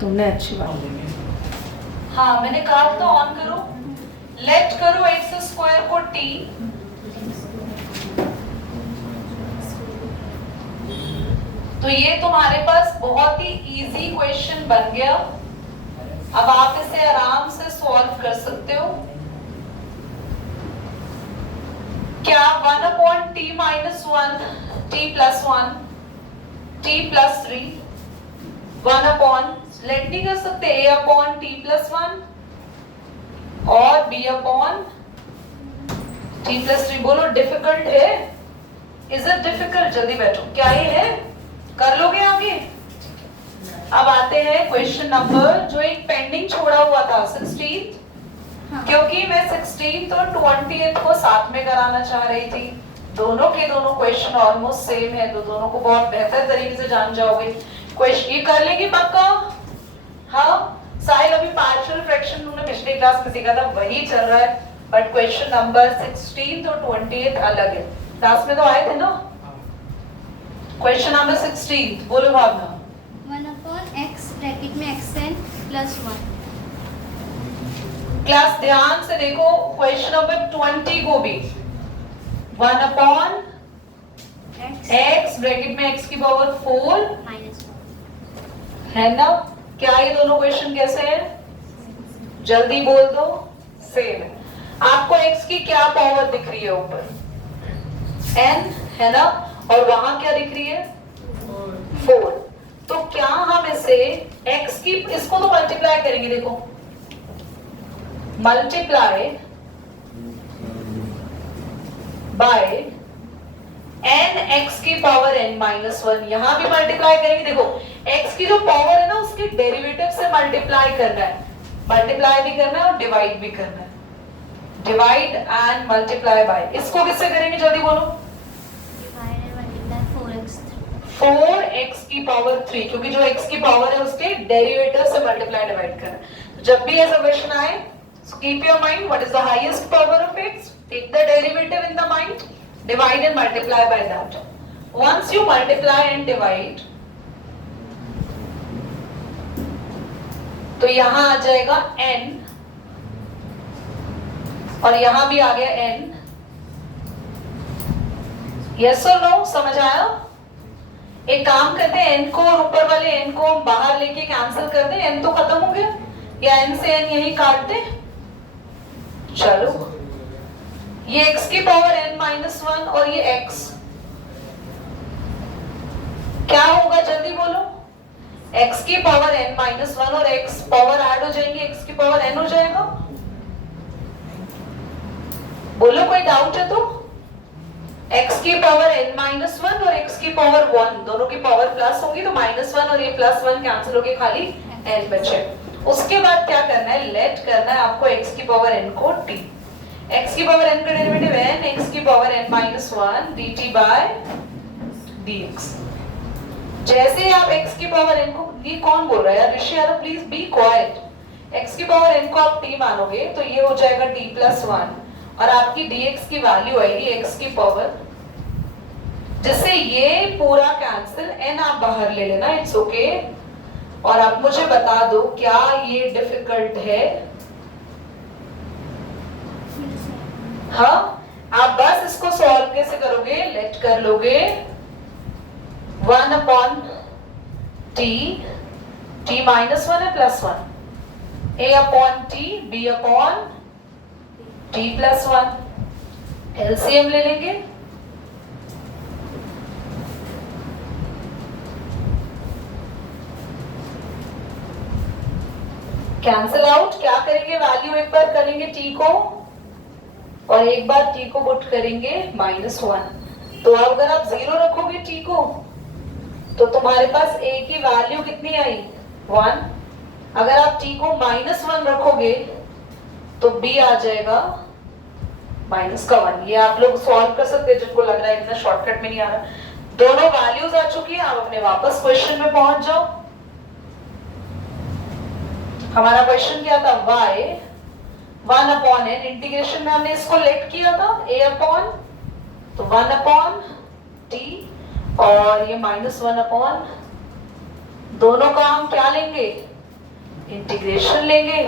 तुमने अच्छी बात। हाँ मैंने कहा तो ऑन करो, लेट करो एक्स स्क्वायर को t, तो ये तुम्हारे पास बहुत ही इजी क्वेश्चन बन गया। अब आप इसे आराम से सॉल्व कर सकते हो। क्या 1 upon t minus 1, t plus 1, t plus 3, 1 upon let नहीं कर सकते a अपॉन t प्लस 1 और b अपॉन t प्लस 3। बोलो डिफिकल्ट है? Is it difficult? जल्दी बैठो, क्या ये है? कर लोगे आगे? अब आते हैं क्वेश्चन नंबर जो एक पेंडिंग छोड़ा हुआ था 16th, क्योंकि मैं 16th और 20th को साथ में कराना चाह रही थी। दोनों के दोनों क्वेश्चन ऑलमोस्ट सेम है, तो दोनों को बहुत बेहतर तरीके से जान जाओगे। क्वेश्चन ये कर लेंगे पक्का? हाँ साहिल, अभी पार्शियल फ्रैक्शन तुमने पिछली क्लास में सीखा था वही चल रहा है, बट क्वेश्चन नंबर 16th और 20th अलग है। क्लास में तो आए थे ना? क्वेश्चन नंबर 16 बोलो भावना। 1 अपॉन x ब्रैकेट में xn प्लस 1। क्लास ध्यान से देखो क्वेश्चन नंबर 20 को भी 1 अपॉन x ब्रैकेट में x की पावर 4 माइनस 1 है ना? क्या ये दोनों क्वेश्चन कैसे हैं? जल्दी बोल दो। सेम है। आपको x की क्या पावर दिख रही है ऊपर? n है ना, और वहां क्या दिख रही है? 4। तो क्या हम इसे x की, इसको तो मल्टीप्लाई करेंगे, देखो मल्टीप्लाई बाय n x की पावर n माइनस 1, यहां भी मल्टीप्लाई करेंगे। देखो x की जो पावर है ना उसके डेरिवेटिव से मल्टीप्लाई करना है, मल्टीप्लाई भी करना है और डिवाइड भी करना है। डिवाइड एंड मल्टीप्लाई बाय, इसको किससे करेंगे जल्दी बोलो? डिवाइड मल्टीप्लाई 4x की पावर 3, क्योंकि जो x की पावर है उसके डेरिवेटिव से मल्टीप्लाई डिवाइड करना है। जब भी ऐसा क्वेश्चन आए, keep your mind what is the highest power of x, take the derivative in the mind, divide and multiply by that. Once you multiply and divide, तो यहां आ जाएगा n और यहां भी आ गया n। yes or no? समझ आया? एक काम करते हैं, n को और ऊपर वाले n को हम बाहर लेके कैंसिल कर दें, n तो खत्म हो गया, या n से n यही काट दे। चलो ये x की पावर n माइनस 1 और ये x क्या होगा जल्दी बोलो? x की पावर n माइनस 1 और x पावर ऐड हो जाएंगे, x की पावर n हो जाएगा। बोलो कोई डाउट है तो? x की पावर n माइनस 1 और x की पावर 1, दोनों की पावर प्लस होगी, तो माइनस 1 और ये प्लस 1 कैंसिल होके खाली n बचे। उसके बाद क्या करना है? लेट करना है आपको x की पावर n को t। x की पावर n का डेरिवेटिव n, x की power n minus 1 dt by dx। जैसे ही आप x की पावर n को, ये कौन बोल रहा है यार? ऋषि यार प्लीज बी क्वाइट। x की पावर n को आप t मानोगे तो ये हो जाएगा t प्लस 1 और आपकी dx की वैल्यू आएगी x की पावर, जिससे ये पूरा कैंसिल, n आप बाहर ले लेना, इट्स ओके। और आप मुझे बता दो क्या ये डिफिकल्ट है? हाँ, आप बस इसको सॉल्व कैसे करोगे? लेट कर लोगे 1 अपॉन t माइनस 1 है plus 1, a upon t b upon t plus 1, LCM ले लेंगे। कैंसिल आउट, क्या करेंगे? वैल्यू एक बार करेंगे t को और एक बार t को पुट करेंगे माइनस 1। तो अगर आप 0 रखोगे t को तो तुम्हारे पास a की वैल्यू कितनी आई? 1। अगर आप t को माइनस 1 रखोगे तो b आ जाएगा माइनस का 1। ये आप लोग सॉल्व कर सकते हैं जिनको लग रहा है इतना शॉर्टकट में नहीं आ रहा। दोनों वैल्यूज आ चुकी है, आप अपने वापस क्वेश्चन में पहुंच जाओ। हमारा क्वेश्चन क्या था? y 1 अपॉन n, इंटीग्रेशन में हमने इसको लेट किया था a अपॉन, तो 1 अपॉन t और ये माइनस 1 अपॉन, दोनों का हम क्या लेंगे? इंटीग्रेशन लेंगे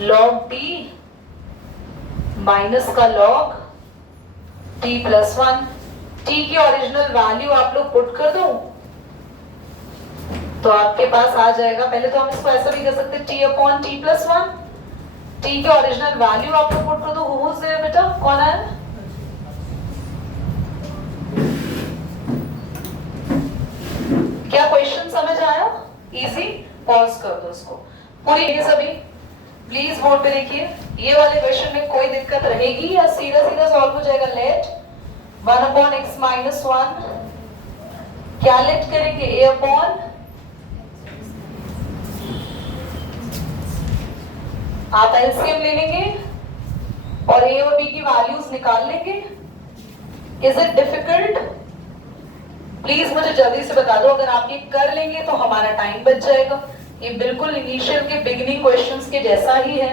log t माइनस का log t प्लस 1। t की ओरिजिनल वैल्यू आप लोग पुट कर दो तो आपके पास आ जाएगा। पहले तो हम इसको ऐसा भी कर सकते हैं t upon t plus 1। t की ओरिजिनल वैल्यू आप लोग पुट कर दो। हु इज देयर बेटा, कौन है? क्या क्वेश्चन समझ आया? इजी। पॉज कर दो इसको पूरी। ये सभी प्लीज बोर्ड पे देखिए, ये वाले क्वेश्चन में कोई दिक्कत रहेगी या सीधा सीधा सॉल्व हो जाएगा? लेट 1 अपॉन x माइनस 1 क्या लेट करेंगे? a अपॉन, आप एलसीएम ले लेंगे और a और b की वैल्यूज निकाल लेंगे। Is it difficult? प्लीज मुझे जल्दी से बता दो। अगर आप ये कर लेंगे तो हमारा टाइम बच जाएगा। ये बिल्कुल इनिशियल के बिगिनिंग क्वेश्चंस के जैसा ही है।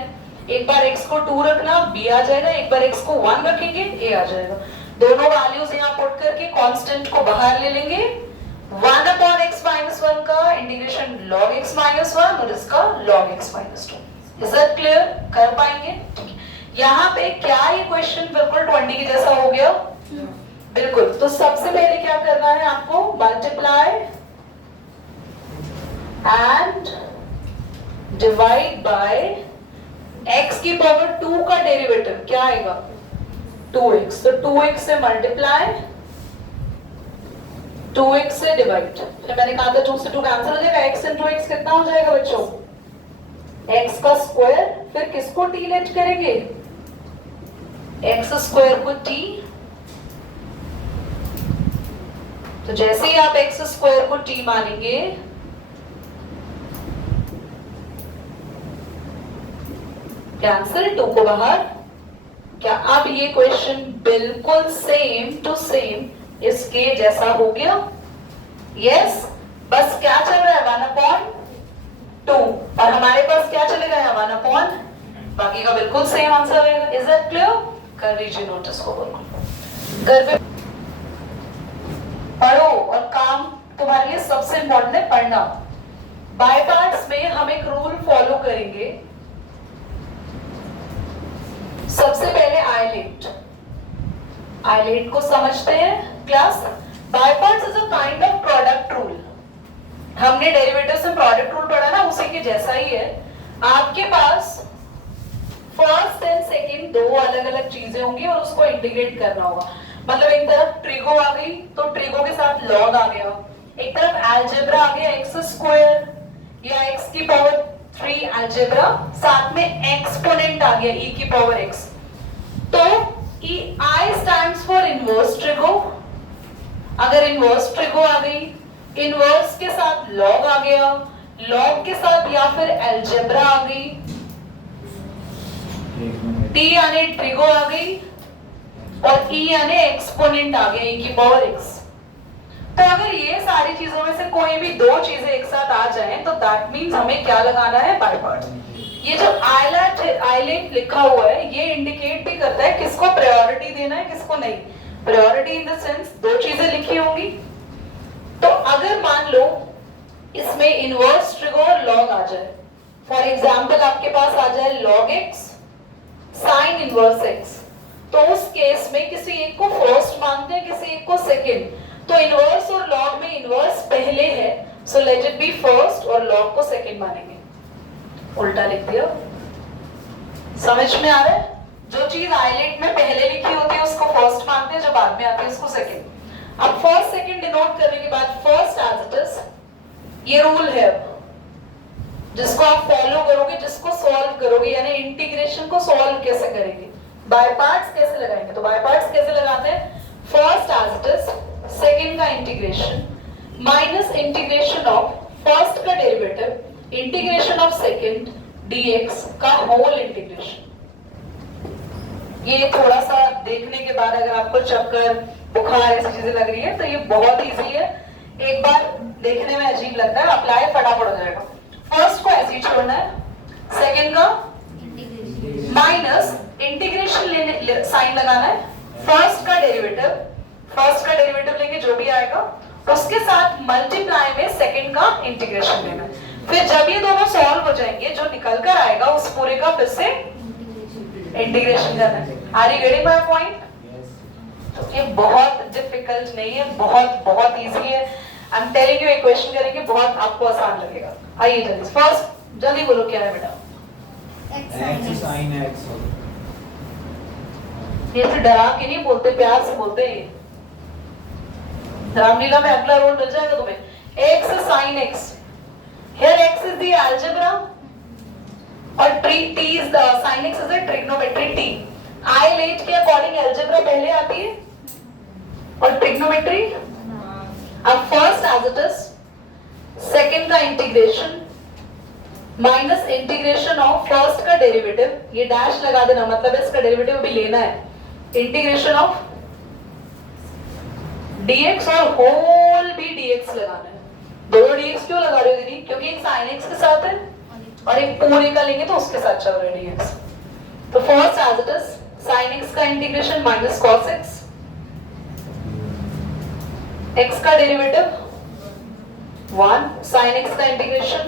एक बार x को 2 रखना b आ जाएगा, एक बार x को 1 रखेंगे a आ जाएगा। दोनों वैल्यूज यहाँ पुट करके कांस्टेंट को बाहर ले लेंगे। 1 अपॉन x माइनस 1 का इंटीग्रेशन log x माइनस 1 और इसका log x minus 2। Is that clear? कर पाएंगे? यहाँ पे क्या ये क्वेश्चन बिल्कुल 20 के जैसा हो गया? बिल्कुल। तो सबसे पहले क्या करना है आपको? Multiply and divide by x की पावर 2 का डेरिवेटिव क्या आएगा? 2x। तो 2x से मल्टीप्लाई, 2x से डिवाइड। फिर मैंने कहा था 2 से 2 कैंसिल हो जाएगा। x इंटू x कितना हो जाएगा बच्चों? x का स्क्वायर। फिर किसको t लेट करेंगे? x स्क्वायर को t। तो जैसे ही आप x स्क्वायर को t मानेंगे कैंसिल 2 को बाहर। क्या अब ये क्वेश्चन बिल्कुल सेम टू सेम इसके जैसा हो गया? यस। बस क्या चल रहा है? 1 अपॉन 2 और हमारे पास क्या चलेगा यहाँ? 1 अपॉन, बाकी का बिल्कुल सेम आंसर आएगा। Is that clear? कर लीजिए नोटिस को बिल्कुल। घर पे पढ़ो और काम तुम्हारे लिए सबसे इंपॉर्टेंट है पढ़ना। बाय पार्ट्स में हम एक रूल फॉलो करेंगे। सबसे पहले आइलेट को समझते हैं class. By parts is a kind of product rule. हमने डेरिवेटिव से प्रोडक्ट रूल पढ़ा ना, उसी के जैसा ही है। आपके पास फर्स्ट एंड सेकंड दो अलग अलग चीजें होंगी और उसको इंटीग्रेट करना होगा। मतलब एक तरफ ट्रिगो आ गई तो ट्रिगो के साथ लॉग आ गया, एक तरफ अलजेब्रा आ गया एक्स स्क्वायर या एक्स की पावर 3 अलजेब्रा, साथ में एक्सपोनेंट आ गया e की पावर x। तो I stands for inverse trigo. अगर इनवर्स ट्रिगो आ गई, इनवर्स के साथ लॉग आ गया, लॉग के साथ या फिर अलजेब्रा आ गई, t यानी ट्रिगो आ गई और e यानी एक्सपोनेंट आ गया e की पावर x। तो अगर ये सारी चीजों में से कोई भी दो चीजें एक साथ आ जाएं तो दैट मींस हमें क्या लगाना है? By part. ये जो आइलेट लिखा हुआ है ये इंडिकेट भी करता है किसको प्रायोरिटी देना है किसको नहीं। प्रायोरिटी इन द सेंस दो चीजें लिखी होंगी। तो अगर मान लो इसमें इनवर्स ट्रिगो और लॉग आ जाए, फॉर एग्जाम्पल आपके पास आ जाए log x sign inverse x, तो उस केस में किसी एक को फर्स्ट मानते हैं किसी एक को सेकंड। तो इनवर्स और लॉग में इनवर्स पहले है, so let it be first और लॉग को सेकंड मानेंगे। उल्टा लिख दिया। समझ में आ रहा है? जो चीज आइलेट में पहले लिखी होती है उसको फर्स्ट मानते हैं, जो बाद में आती है उसको सेकंड। अब फर्स्ट सेकंड डिनोट करने के बाद फर्स्ट एज इट इज, ये रूल है जिसको आप फॉलो करोगे, जिसको सॉल्व करोगे, यानी इंटीग्रेशन को सॉल्व कैसे करेंगे, बाय पार्ट्स कैसे लगाएंगे। तो बाय पार्ट्स कैसे लगाते हैं? First as it is, second का integration minus integration of first का derivative integration of second dx का होल इंटीग्रेशन। ये थोड़ा सा देखने के बाद अगर आपको चक्कर बुखार ऐसी चीजें लग रही है तो ये बहुत इजी है। एक बार देखने में अजीब लगता है, अप्लाई फटाफट हो जाएगा। फर्स्ट को ऐसे ही छोड़ना है, सेकंड का माइनस इंटीग्रेशन साइन लगाना है, फर्स्ट का डेरिवेटिव लेंगे जो भी आएगा, उसके साथ मल्टीप्लाई में सेकंड का इंटीग्रेशन लेना है। फिर जब ये दोनों सॉल्व हो जाएंगे, जो निकल कर आएगा उस पूरे का फिर से इंटीग्रेशन करना है। Are you getting my point? तो ये बहुत डिफिकल्ट नहीं है, बहुत बहुत इजी है। आई एम टेलिंग यू, एक क्वेश्चन करेंगे बहुत आपको आसान लगेगा। आइए जल्दी, फर्स्ट जल्दी बोलो क्या है बेटा? x sin x। ये तो डरा के नहीं बोलते, प्यार से बोलते हैं। रामलीला में अगला रोल मिल जाएगा तुम्हें। x sin x, here x is the algebra और t is the sin x is a trigonometry t। I-8 के अकॉर्डिंग अलजेब्रा पहले आती है और ट्रिग्नोमेट्री अब first as it is, second का integration minus integration of first का derivative, ये डैश लगा देना मतलब इसका डेरिवेटिव भी लेना है, इंटीग्रेशन ऑफ dx और होल भी dx लगाना है। दोनों dx क्यों लगा रहे हो दीदी? क्योंकि एक sin x के साथ है और एक पूरे का लेंगे तो उसके साथ चल रहा है dx। तो first as it is sin x का integration minus cos x, x का डेरिवेटिव 1, sin x का इंटीग्रेशन,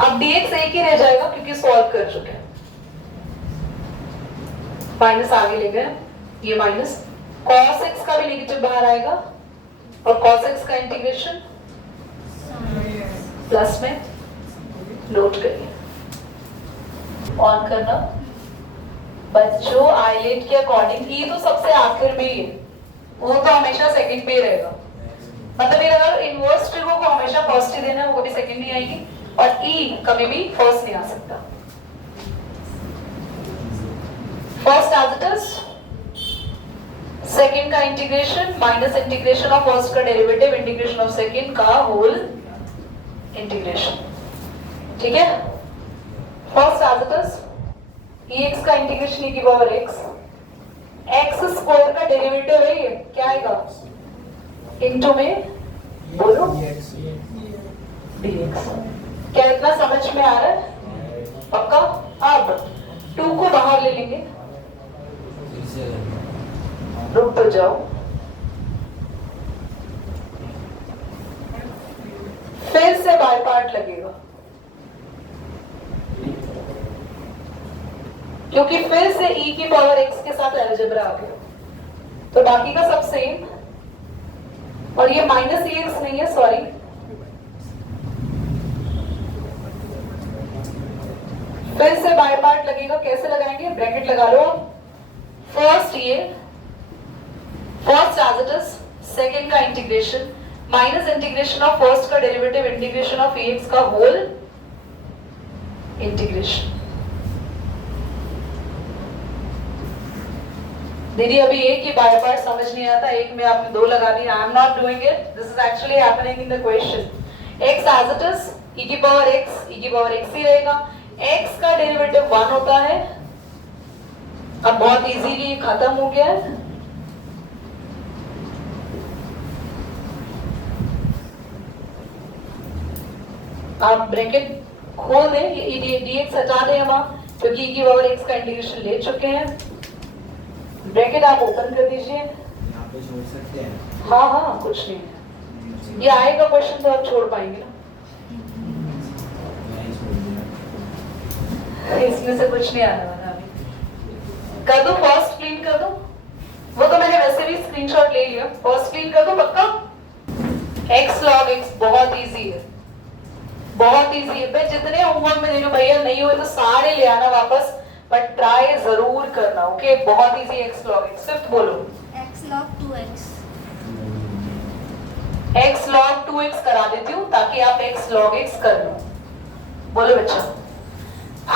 अब dx एक ही रह जाएगा क्योंकि सॉल्व कर चुके हैं, माइनस आगे ले गए, ये माइनस cos x का भी नेगेटिव बाहर आएगा और cos x का इंटीग्रेशन प्लस में, नोट करिए, ऑन करना बच्चों। आइलेट के अकॉर्डिंग ई तो सबसे आखिर में ही है, वो तो हमेशा सेकंड पे ही रहेगा। मतलब ये अगर इनवर्स ट्रिगो को हमेशा फर्स्ट ही देना है, वो कभी सेकंड नहीं आएगी, और ई कभी भी फर्स्ट नहीं आ सकता। First as it is, second का integration minus integration of first का डेरिवेटिव, इंटीग्रेशन ऑफ सेकंड का होल इंटीग्रेशन, ठीक है। First as it is, x का इंटीग्रेशन e की पावर x, एक्स स्क्वायर का डेरिवेटिव है ये, क्या आएगा इनटू में, बोलो dx। क्या इतना समझ में आ रहा है? पक्का? अब 2 को बाहर ले लेंगे, रुक तो जाओ, फिर से बाय पार्ट लगेगा क्योंकि फिर से e की पावर x के साथ अलजेब्रा आ गया, तो बाकी का सब सेम, और ये माइनस एक्स नहीं है, सॉरी, फिर से बाय पार्ट लगेगा। कैसे लगाएंगे? ब्रैकेट लगा लो। फर्स्ट ये first as it is, second का integration minus integration of first का डेरिवेटिव, इंटीग्रेशन ऑफ एक्स का होल इंटीग्रेशन। दीदी अभी एक ही बाय पार्ट समझ नहीं आता, एक में आपने 2 लगा दिया। I am not doing it, this is actually happening in the question. x as it is, e की पावर x ही रहेगा, x का डेरिवेटिव 1 होता है। अब बहुत इजीली खत्म हो गया है। आप ब्रैकेट खोल दें, ये dx हटा दें हम, क्योंकि e की पावर x का इंटीग्रेशन ले चुके हैं। ब्रैकेट आप ओपन कर दीजिए, यहाँ पे छोड़ सकते हैं। हाँ हाँ कुछ नहीं है, ये आएगा क्वेश्चन तो आप छोड़ पाएंगे ना, नहीं छोड़ दिया। इसमें से कुछ नहीं आने वाला। अभी कर दो, फर्स्ट क्लीन कर दो, वो तो मैंने वैसे भी स्क्रीनशॉट ले लिया। फर्स्ट क्लीन कर दो पक्का। x log x बहुत इजी है, बहुत इजी है। मैं जितने होमवर्क में दे रही हूँ भैया, नहीं हुए तो सारे ले आना वापस, बट ट्राई जरूर करना, ओके। बहुत easy x log x। Fifth बोलो, x log 2x। x log 2x करा देती हूँ ताकि आप x log x कर लो। बोलो बच्चा,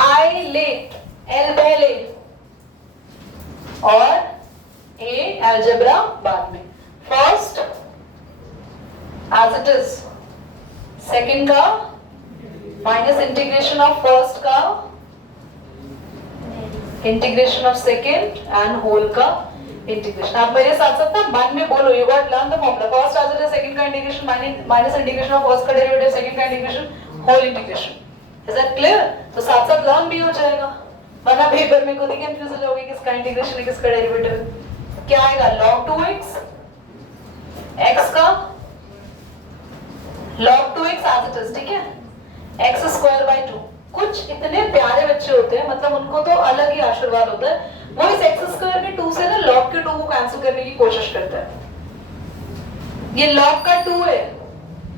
I लेट, L पहले और A अलजेब्रा बाद में। First as it is, second का माइनस इंटीग्रेशन ऑफ फर्स्ट का integration of second and whole का इंटीग्रेशन। आप मेरे साथ साथ ना मन में बोलो, you got learn the formula. First as it is, second का integration minus integration of first का डेरिवेटिव, सेकंड का integration, whole integration. Is that clear? तो साथ साथ लर्न भी हो जाएगा, वरना पेपर में खुद ही कंफ्यूज हो जाओगे किसका इंटीग्रेशन है किसका डेरिवेटिव। क्या आएगा? log 2x, x का log 2x as it is, ठीक है, x स्क्वायर बाय 2। कुछ इतने प्यारे बच्चे होते हैं, मतलब उनको तो अलग ही आशीर्वाद होता है, वो इस x स्क्वायर के 2 से ना log के 2 को कैंसिल करने की कोशिश करता है। ये log का 2 है,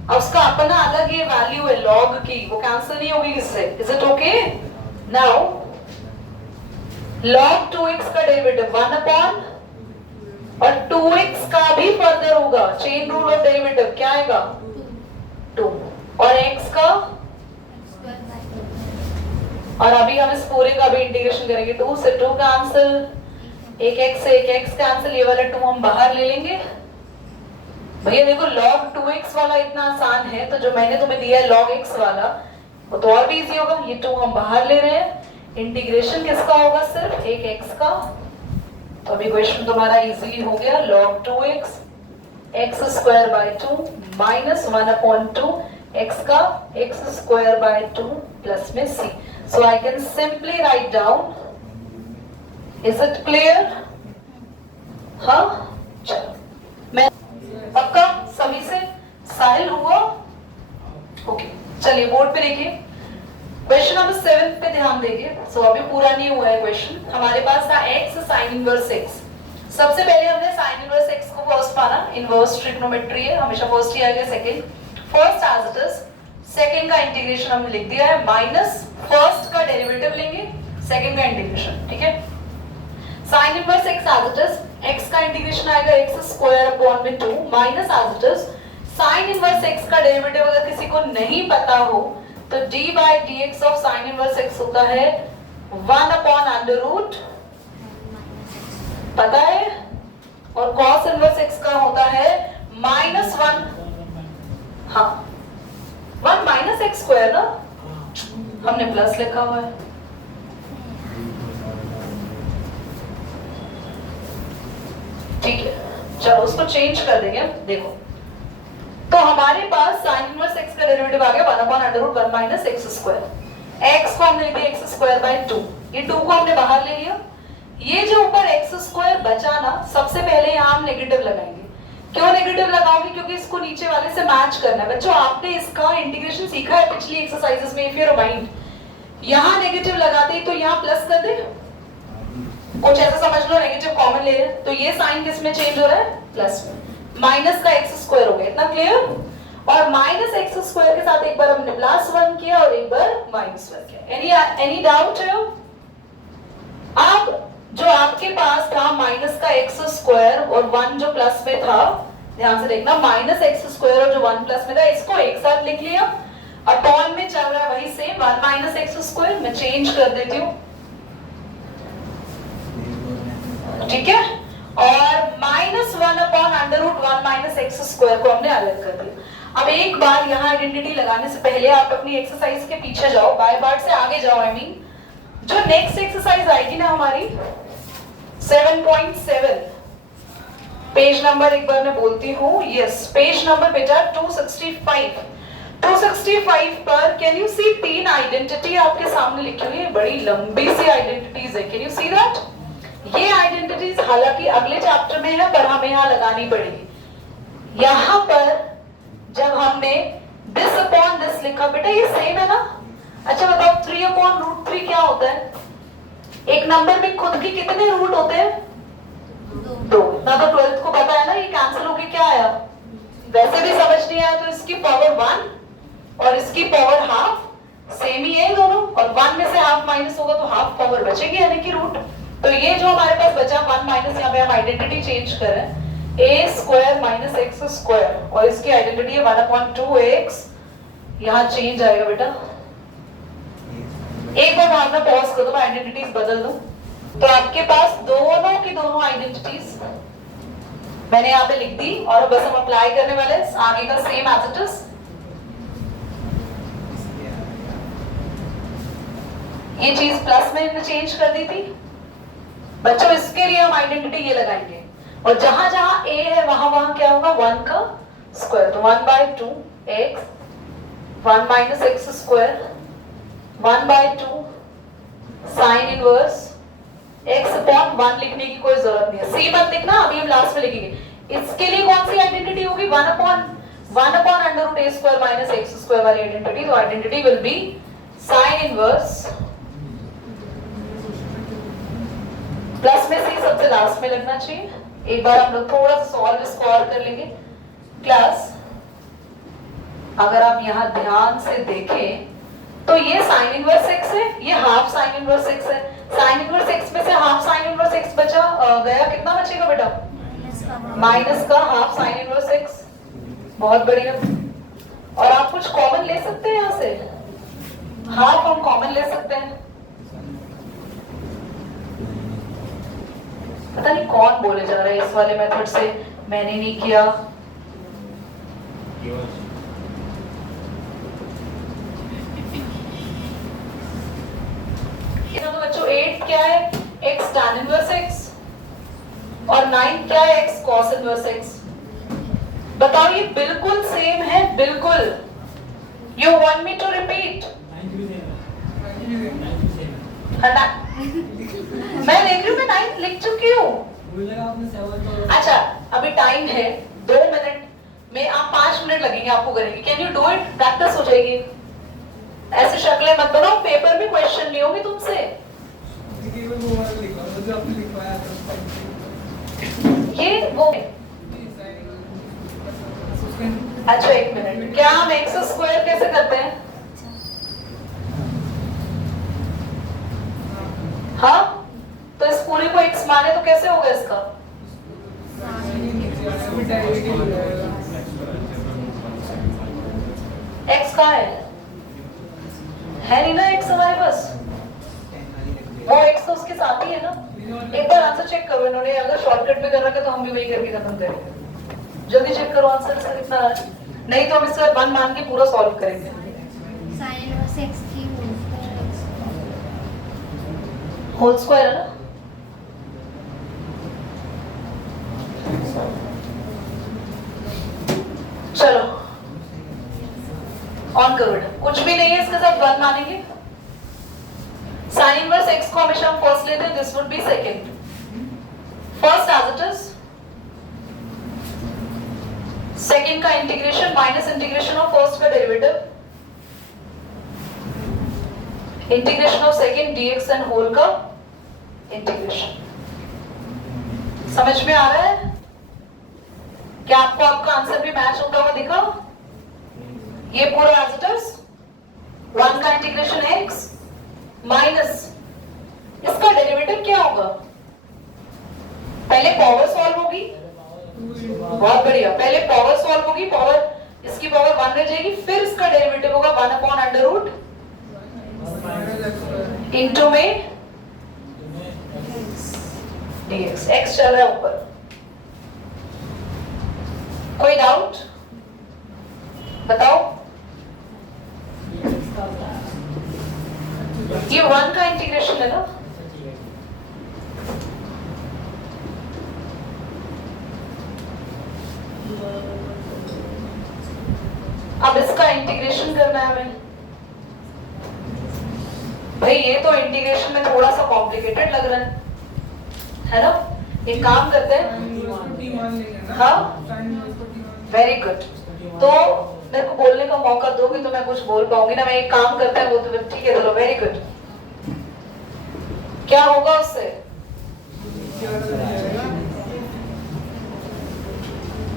अब उसका अपना अलग ये वैल्यू है log की, वो कैंसिल नहीं होगी इससे। Is it okay? Now log 2x का डेरिवेटिव 1 अपॉन और 2x का भी फर्दर होगा, चेन रूल ऑफ डेरिवेटिव क्या आएगा 2, और x का, और अभी हम इस पूरे का भी इंटीग्रेशन करेंगे, 2 से 2 कैंसिल, एक x से एक x कैंसिल, ये वाला 2 हम बाहर ले लेंगे। भैया देखो log 2x वाला इतना आसान है, तो जो मैंने तुम्हें दिया है log x वाला वो तो और भी इजी होगा। ये 2 हम बाहर ले रहे हैं, इंटीग्रेशन किसका होगा, सिर्फ एक x का। तो अभी क्वेश्चन तुम्हारा इजी हो गया, log 2x x square by 2 minus 1 upon 2 x का x स्क्वायर बाय 2 प्लस में c। So I can simply write down. Is it clear? हाँ, चलो मैं पक्का सभी से साहिल हुआ? ओके, चलिए बोर्ड पे देखिए, क्वेश्चन नंबर 7 पे ध्यान देंगे। सो अभी पूरा नहीं हुआ है क्वेश्चन, हमारे पास था x sin इनवर्स x। सबसे पहले हमने sin इनवर्स x को फर्स्ट माना, इनवर्स ट्रिग्नोमेट्री है, हमेशा फर्स्ट ही आएगा, second first as it is, second का इंटीग्रेशन हमने लिख दिया है, माइनस फर्स्ट का डेरिवेटिव लेंगे, सेकंड का इंटीग्रेशन, ठीक है। sin inverse x as it is, x का इंटीग्रेशन आएगा x स्क्वायर अपॉन में 2 minus as it is sin inverse x का डेरिवेटिव अगर किसी को नहीं पता हो तो d by dx of sin inverse x होता है 1 अपॉन अंडर रूट, पता है, और cos इनवर्स x का होता है -1, हाँ 1 माइनस एक्स स्क्वायर ना, हमने प्लस लिखा हुआ है, ठीक है। चलो उसको चेंज कर देंगे। देखो तो हमारे पास sin इनवर्स x का डेरिवेटिव आ गया 1 upon under root 1 minus x square. x को हमने लिख दिया x स्क्वायर बाय 2, ये 2 को हमने बाहर ले लिया। ये जो ऊपर एक्स स्क्वायर बचा ना, सबसे पहले यहाँ हम नेगेटिव लगाएंगे। क्यों नेगेटिव लगाओगे? क्योंकि इसको नीचे वाले से मैच करना है। बच्चों आपने इसका इंटीग्रेशन सीखा है पिछली एक्सरसाइजेस में, इफ यू रिमाइंड। यहाँ नेगेटिव लगाते तो यहाँ प्लस कर दे, कुछ ऐसा समझ लो, नेगेटिव कॉमन ले रहे, तो ये साइन किस में चेंज हो रहा है, प्लस में। माइनस का एक्स स्क्वायर हो गया, इतना क्लियर? और माइनस एक्स स्क्वायर के साथ एक बार हमने प्लस 1 किया और एक बार माइनस 1 किया। एनी डाउट है? अब जो आपके पास था माइनस का एक्स स्क्वायर और 1 जो प्लस में था, ध्यान से देखना, माइनस एक्स स्क्वायर और जो 1 प्लस में था, इसको एक साथ लिख लिया। अपॉन में चल रहा है वही सेम 1 माइनस एक्स स्क्वायर, मैं चेंज कर देती हूँ, ठीक है। और minus 1 upon under root 1 minus x square को हमने अलग कर दिया। अब एक बार यहाँ आइडेंटिटी लगाने से पहले आप अपनी एक्सरसाइज के पीछे जाओ, बाय पार्ट से आगे जाओ, आई मीन जो नेक्स्ट एक्सरसाइज आएगी ना हमारी 7.7, पेज नंबर एक बार मैं बोलती हूँ, यस पेज नंबर बेटा 265। 265 पर कैन यू सी 3 आइडेंटिटी आपके सामने लिखी हुई है, बड़ी लंबी सी आइडेंटिटीज है, कैन यू सी दैट? ये आइडेंटिटीज हालांकि अगले चैप्टर में है पर हमें यहाँ लगानी पड़ेगी। यहाँ पर जब हमने दिस अपॉन दिस लिखा, बेटा ये सेम है ना? अच्छा बताओ 3 अपॉन रूट 3 क्या होता है? एक नंबर में खुद के कितने रूट होते हैं? 2 ना। तो 12th को पता है ना, ये कैंसिल होके क्या आया? वैसे भी समझ नहीं आया तो इसकी पावर 1 और इसकी पावर हाफ सेम ही है दोनों, और 1 में से हाफ माइनस होगा तो हाफ पावर बचेगी यानी कि रूट। तो ये जो हमारे पास बचा 1 माइनस, यहाँ पे हम आइडेंटिटी चेंज कर रहे हैं, a square minus x square, और इसकी आइडेंटिटी है 1 अपॉन 2x, यहाँ चेंज आएगा बेटा। एक बार भावना पॉज कर दो, मैं आइडेंटिटीज बदल दूं, तो आपके पास दोनों की दोनों आइडेंटिटीज मैंने यहाँ पे लिख दी, और बस हम अप्लाई करने वाले आगे का सेम एज इट इज। ये चीज प्लस में हमने चेंज कर दी थी बच्चों, इसके लिए हम आइडेंटिटी ये लगाएंगे, और जहां जहां a है वहां वहां क्या होगा, 1 का स्क्वायर, तो 1 by 2 x 1 minus x square 1 by 2 sign inverse x upon 1 लिखने की कोई जरूरत नहीं है, c मत लिखना, अभी हम लास्ट में लिखेंगे। इसके लिए कौन सी आइडेंटिटी होगी, 1 upon 1 upon under root a square minus x square वाली आइडेंटिटी, तो identity will be sine inverse plus में सी सबसे लास्ट में लगना चाहिए। एक बार हम लोग थोड़ा सा सॉल्व इसको और कर लेंगे। क्लास अगर आप यहाँ ध्यान से देखें तो ये साइन इनवर्स x है, ये हाफ साइन इनवर्स x है। साइन इनवर्स x में से हाफ साइन इनवर्स x बचा गया, कितना बचेगा बेटा? माइनस का हाफ साइन इनवर्स x। बहुत बढ़िया। और आप कुछ कॉमन ले सकते हैं यहाँ से, हाफ हम कॉमन ले सकते हैं। पता नहीं कौन बोले जा रहा है इस वाले मेथड से, मैंने नहीं किया। तो बच्चों 8 क्या है? x tan इनवर्स x, और 9 क्या है? x cos inverse x। बताओ ये बिल्कुल सेम है, बिल्कुल। You want me to repeat? मैं देख रही हूँ, मैं 9 लिख चुकी हूँ। अच्छा अभी टाइम है 2 मिनट में, आप 5 मिनट लगेंगे आपको करेंगे। Can you do it? Practice हो जाएगी। ऐसे शक्लें मत बनाओ, पेपर में क्वेश्चन नहीं होंगे तुमसे। ये वो अच्छा 1 मिनट, क्या हम एक्स स्क्वायर कैसे करते हैं? हाँ तो इस पूरे को x माने तो कैसे होगा इसका? x कहाँ है नहीं ना x हमारे पास, वो x तो उसके साथ ही है ना। एक बार आंसर चेक करो, इन्होंने अगर शॉर्टकट में कर रखा तो हम भी वही करके खत्म करेंगे। जल्दी चेक करो आंसर इसका कितना है, नहीं तो हम इसका 1 मान के पूरा सॉल्व करेंगे। साइन इनवर्स x की होल स्क्वायर है ना। चलो ऑन करो बेटा, कुछ भी नहीं है इसके साथ 1 मानेंगे। साइन इनवर्स x को हमेशा हम फर्स्ट लेते हैं, this would be second. First as it is, second का integration minus integration of first का derivative, integration of second dx and whole का इंटीग्रेशन। समझ में आ रहा है? क्या आपको आपका आंसर भी मैच होता हुआ दिखा? ये पूरा एज इट इज 1 का इंटीग्रेशन x माइनस इसका डेरिवेटिव क्या होगा? पहले पावर सॉल्व होगी, बहुत बढ़िया, पहले पावर सॉल्व होगी, पावर इसकी पावर 1 रह जाएगी, फिर इसका डेरिवेटिव होगा 1 अपॉन अंडर रूट इंटू में dx। x चल रहा है ऊपर, कोई डाउट बताओ? ये 1 का इंटीग्रेशन है ना, अब इसका इंटीग्रेशन करना है हमें। भाई ये तो इंटीग्रेशन में थोड़ा सा कॉम्प्लिकेटेड लग रहा है ना? एक काम करते हैं, हाँ वेरी गुड। तो मेरे को बोलने का मौका दोगे तो मैं कुछ बोल पाऊंगी ना। मैं एक काम करते हैं वो तो ठीक है, चलो वेरी गुड। क्या होगा उससे?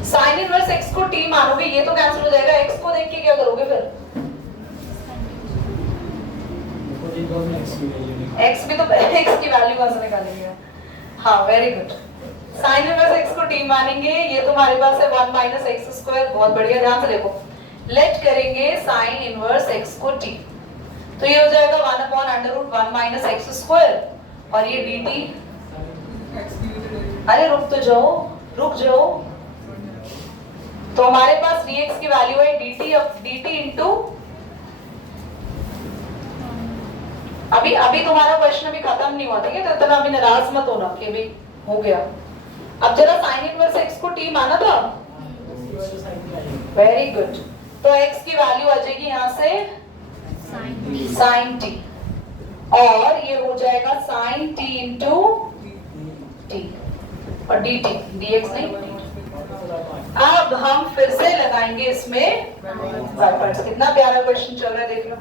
साइन इनवर्स x को t मानोगे, ये तो कैंसिल हो जाएगा। x को देख के क्या करोगे फिर? x भी तो x की वैल्यू कहां से निकालेंगे? हाँ very good. Sign inverse x को t मानेंगे, ये तुम्हारे पास है 1 माइनस एक्स स्क्वायर। बहुत बढ़िया, ध्यान से देखो। लेट करेंगे साइन इनवर्स x को t, तो ये हो जाएगा 1 upon under root 1 minus x square, और ये dt। अरे रुक तो जाओ, रुक जाओ। तो हमारे पास dx की वैल्यू है dt इंटू, अभी तुम्हारा क्वेश्चन अभी खत्म नहीं हुआ, ठीक है? तो इतना अभी नाराज मत होना कि अभी हो गया। अब जरा साइन इनवर्स x को t माना था, वेरी गुड। तो x की वैल्यू आ जाएगी यहाँ से साइन t, और ये हो जाएगा साइन t इंटू t, और dt, dx नहीं dt। अब हम फिर से लगाएंगे इसमें बाय पार्ट्स। कितना प्यारा क्वेश्चन चल रहा है देख लो।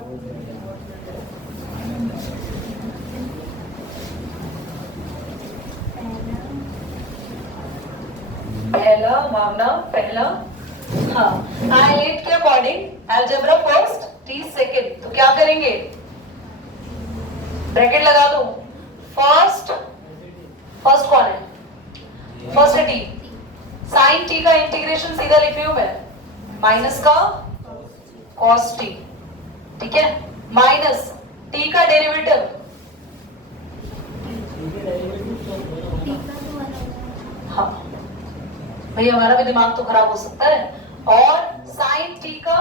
पहला भावना पहला, हाँ I8 के according algebra first, T second. तो क्या करेंगे, ब्रैकेट लगा दो। फर्स्ट कौन है, फर्स्ट है T। साइन T का इंटीग्रेशन सीधा लिख रही हूं मैं, माइनस का cos T, ठीक है, माइनस T का डेरिवेटिव, हाँ भाई हमारा भी दिमाग तो खराब हो सकता है, और साइन T का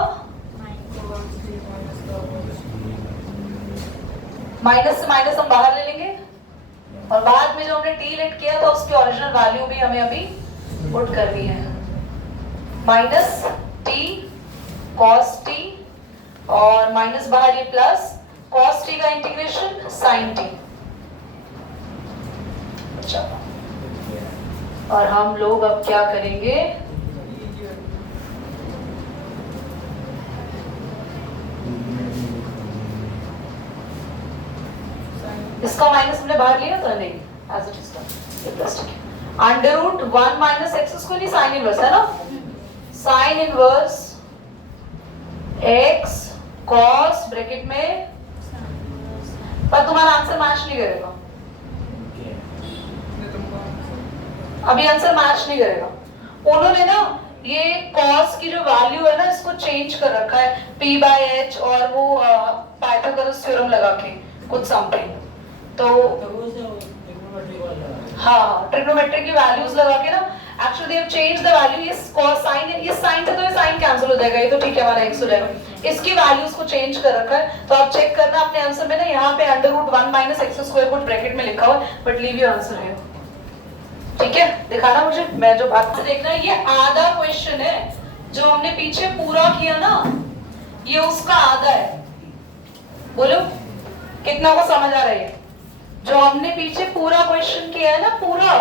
माइनस से माइनस हम बाहर ले लेंगे, और बाद में जो हमने T लेट किया था उसकी ओरिजिनल वैल्यू भी हमें अभी पुट करनी है। माइनस T cos T और माइनस बाहर ये प्लस cos T का इंटीग्रेशन sin T। चलो, और हम लोग अब क्या करेंगे, इसका माइनस हमने बाहर लिया था, नहीं एज इट इज था, प्लस ठीक है। Under root 1 minus x square, नहीं साइन इनवर्स है ना, sine inverse x cos bracket में, पर तुम्हारा आंसर मैच नहीं करेगा, अभी आंसर मैच नहीं करेगा। उन्होंने ना ये cos की जो वैल्यू है ना इसको चेंज कर रखा है p/h, और वो पाइथागोरस थ्योरम लगा के कुछ समथिंग, तो हाँ ट्रिग्नोमेट्रिक की वैल्यूज लगा के ना actually they have change the value. ये cos sin, ये sin से तो ये sin कैंसिल हो जाएगा, ये तो ठीक है हमारा x हो जाएगा, इसकी वैल्यूज को चेंज कर रखा है। तो आप चेक करना अपने आंसर में ना, यहाँ पे under root 1 minus x square कुछ ब्रैकेट में लिखा हुआ है, बट लीव योर आंसर है, ठीक है। दिखाना मुझे, मैं जो बात से देखना, ये आधा क्वेश्चन है जो हमने पीछे पूरा किया ना, ये उसका आधा है। बोलो कितना को समझ आ रहा है, जो हमने पीछे पूरा क्वेश्चन किया है ना, पूरा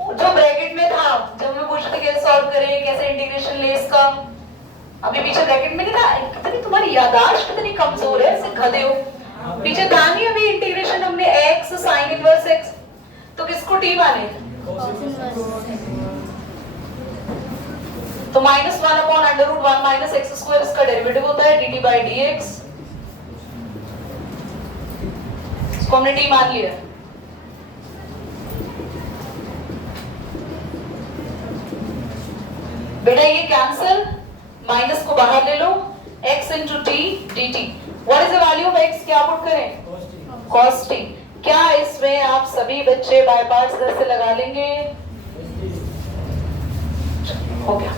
जो ब्रैकेट में था, जब मैं पूछते कैसे सॉल्व करें, कैसे इंटीग्रेशन ले इसका, अभी पीछे ब्रैकेट में नहीं था। कितनी तुम्हारी याददाश्त कितनी कमजोर है, ऐसे गधे हो। पीछे था नहीं अभी इंटीग्रेशन हमने x sin इनवर्स x, तो किसको t माने, तो minus 1 upon under root 1 minus x square, इसका डेरिवेटिव होता है dt बाई dx, इसको हमने t मान लिया। बेटा ये कैंसिल, माइनस को बाहर ले लो, x into t dt, what is the value of x, क्या पुट करें, cos t। क्या इसमें आप सभी बच्चे बाय पार्ट्स घर से लगा लेंगे, हो गया।